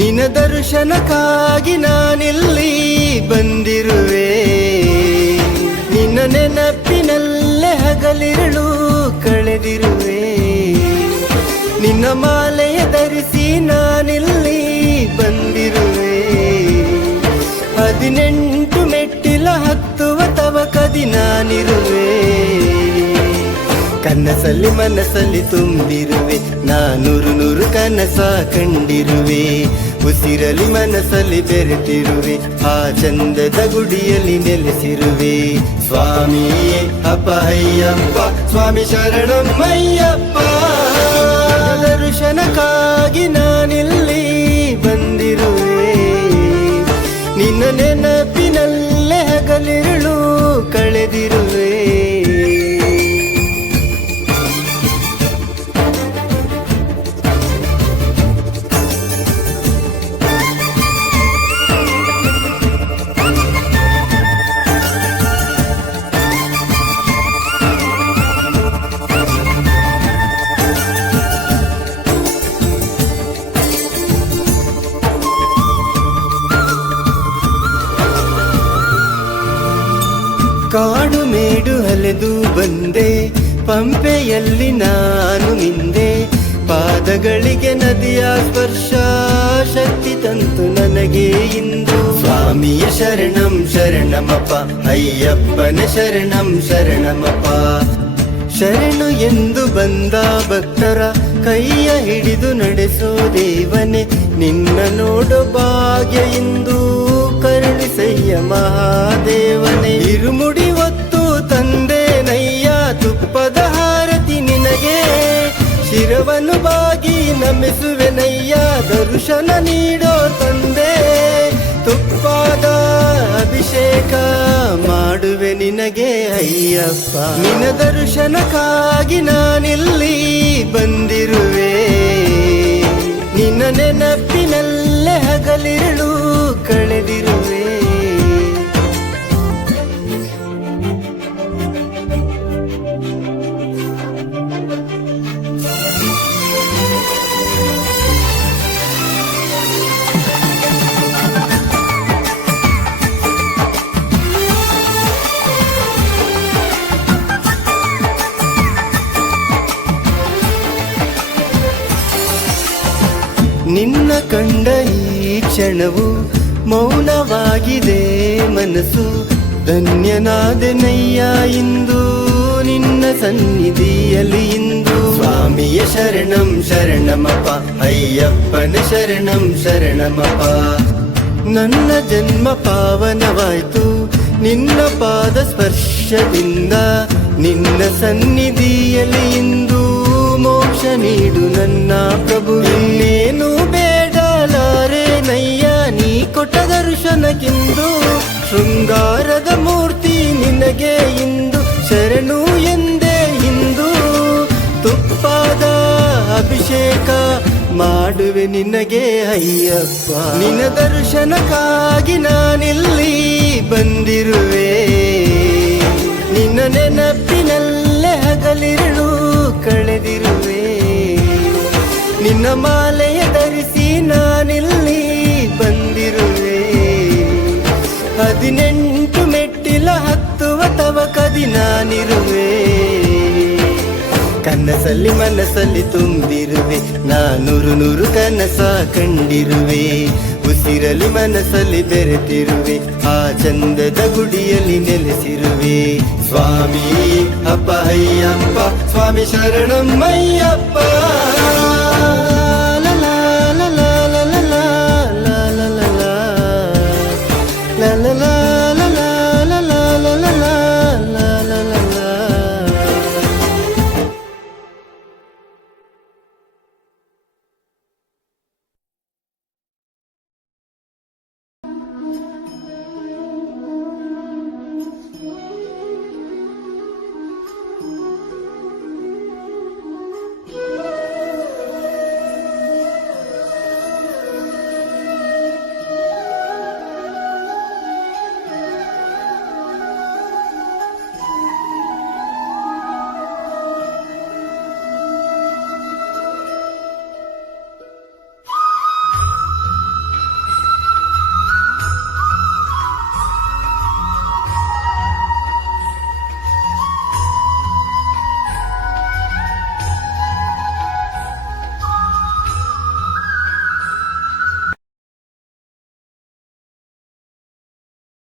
ನಿನ್ನ ದರ್ಶನಕ್ಕಾಗಿ ನಾನಿಲ್ಲಿ ಬಂದಿರುವೆ. ನಿನ್ನ ನೆನಪಿನಲ್ಲೇ ಹಗಲಿರುಳು ಕಳೆದಿರುವೆ. ನಿನ್ನ ಮಾಲೆಯ ಧರಿಸಿ ನಾನಿಲ್ಲಿ ಬಂದಿರುವೆ. 18 ಮೆಟ್ಟಿಲ ಹತ್ತುವ ತವಕದಿ ನಾನಿರುವೆ. ಕನಸಲ್ಲಿ ಮನಸ್ಸಲ್ಲಿ ತುಂಬಿರುವೆ. ನೂರು ಕನಸ ಕಂಡಿರುವೆ. ಉಸಿರಲಿ ಮನಸ್ಸಲ್ಲಿ ಬೆರೆತಿರುವೆ. ಆ ಚಂದದ ಗುಡಿಯಲ್ಲಿ ನೆಲೆಸಿರುವೆ. ಸ್ವಾಮಿಯೇ ಅಪ್ಪಯ್ಯಪ್ಪ, ಸ್ವಾಮಿ ಶರಣಮ್ಮಯ್ಯಪ್ಪ. ದರ್ಶನಕ್ಕಾಗಿ ನಾನಿಲ್ಲಿ ಬಂದಿರುವೆ. ನಿನ್ನ ನೆನಪಿನಲ್ಲೇ ಹಗಲಿರುಳು ಕಳೆದಿರುವೆ. ಕಾಡು ಮೇಡು ಅಲೆದು ಬಂದೆ, ಪಂಪೆಯಲ್ಲಿ ನಾನು ಮಿಂದೆ. ಪಾದಗಳಿಗೆ ನದಿಯ ಸ್ಪರ್ಶ ಶಕ್ತಿ ತಂತು ನನಗೆ ಇಂದು. ಸ್ವಾಮಿಯ ಶರಣಂ ಶರಣಮಪ್ಪ, ಅಯ್ಯಪ್ಪನ ಶರಣಂ ಶರಣಮಪ್ಪ. ಶರಣು ಎಂದು ಬಂದ ಭಕ್ತರ ಕೈಯ ಹಿಡಿದು ನಡೆಸೋ ದೇವನೇ. ನಿನ್ನ ನೋಡೋ ಭಾಗ್ಯ ಇಂದು ಕರುಣಿಸಯ್ಯ ಮಹಾದೇವನೇ. ಇರುಮುಡಿ ಹೊತ್ತು ತಂದೆ ನಯ್ಯ ತುಪ್ಪದ ಹಾರತಿ ನಿನಗೆ. ಶಿರವನ್ನು ಬಾಗಿ ನಮಿಸುವೆ ನಯ್ಯ, ದರ್ಶನ ನೀಡೋ ತಂದೆ. ತುಪ್ಪದ ಅಭಿಷೇಕ ಮಾಡುವೆ ನಿನಗೆ ಅಯ್ಯಪ್ಪ. ನಿನ್ನ ದರ್ಶನಕ್ಕಾಗಿ ನಾನಿಲ್ಲಿ ಬಂದಿರುವೆ. ನಿನ್ನ ನೆನಪಿನಲ್ಲೇ ಹಗಲಿರುಳು ಕಳೆದಿರುವೆ. ನಿನ್ನ ಕಂಡ ಈ ಕ್ಷಣವು ಮೌನವಾಗಿದೆ ಮನಸ್ಸು. ಧನ್ಯನಾದೆನಯ್ಯ ಇಂದು ನಿನ್ನ ಸನ್ನಿಧಿಯಲ್ಲಿ ಇಂದು. ಸ್ವಾಮಿಯ ಶರಣಂ ಶರಣಮಪ್ಪ, ಅಯ್ಯಪ್ಪನ ಶರಣಂ ಶರಣಮಪ್ಪ. ನನ್ನ ಜನ್ಮ ಪಾವನವಾಯ್ತು ನಿನ್ನ ಪಾದ ಸ್ಪರ್ಶದಿಂದ. ನಿನ್ನ ಸನ್ನಿಧಿಯಲ್ಲಿ ಇಂದು ಮೋಕ್ಷ ನೀಡು ನನ್ನ ಪ್ರಭು. ಇನ್ನೇನು ಬೇಡಲಾರೆ ನಯ್ಯ ನೀ ಕೊಟ್ಟ ದರ್ಶನಕ್ಕಿಂದು. ಶೃಂಗಾರದ ಮೂರ್ತಿ ನಿನಗೆ ಇಂದು ಶರಣು ಎಂದೇ ಇಂದು. ತುಪ್ಪದ ಅಭಿಷೇಕ ಮಾಡುವೆ ನಿನಗೆ ಅಯ್ಯಪ್ಪ. ನಿನ್ನ ದರ್ಶನಕ್ಕಾಗಿ ನಾನಿಲ್ಲಿ ಬಂದಿರುವೆ. ನಿನ್ನ ನೆನಪಿನಲ್ಲೇ ಹಗಲಿರುಳು ಕಳೆದಿರುವೆ. ನಿನ್ನ ಮಾಲೆಯ ಧರಿಸಿ ನಾನಿಲ್ಲಿ ಬಂದಿರುವೆ. 18 ಮೆಟ್ಟಿಲ ಹತ್ತುವ ತವಕದಿ ನಾನಿರುವೆ. ಕನಸಲ್ಲಿ ಮನಸ್ಸಲ್ಲಿ ತುಂಬಿರುವೆ. ನೂರು ಕನಸ ಕಂಡಿರುವೆ. ಉಸಿರಲಿ ಮನಸ್ಸಲ್ಲಿ ಬೆರೆತಿರುವೆ. ಆ ಚಂದದ ಗುಡಿಯಲ್ಲಿ ನೆಲೆಸಿರುವೆ. ಸ್ವಾಮಿ ಅಪ್ಪಯ್ಯಪ್ಪ, ಸ್ವಾಮಿ ಶರಣಮ್ಮಯ್ಯಪ್ಪ.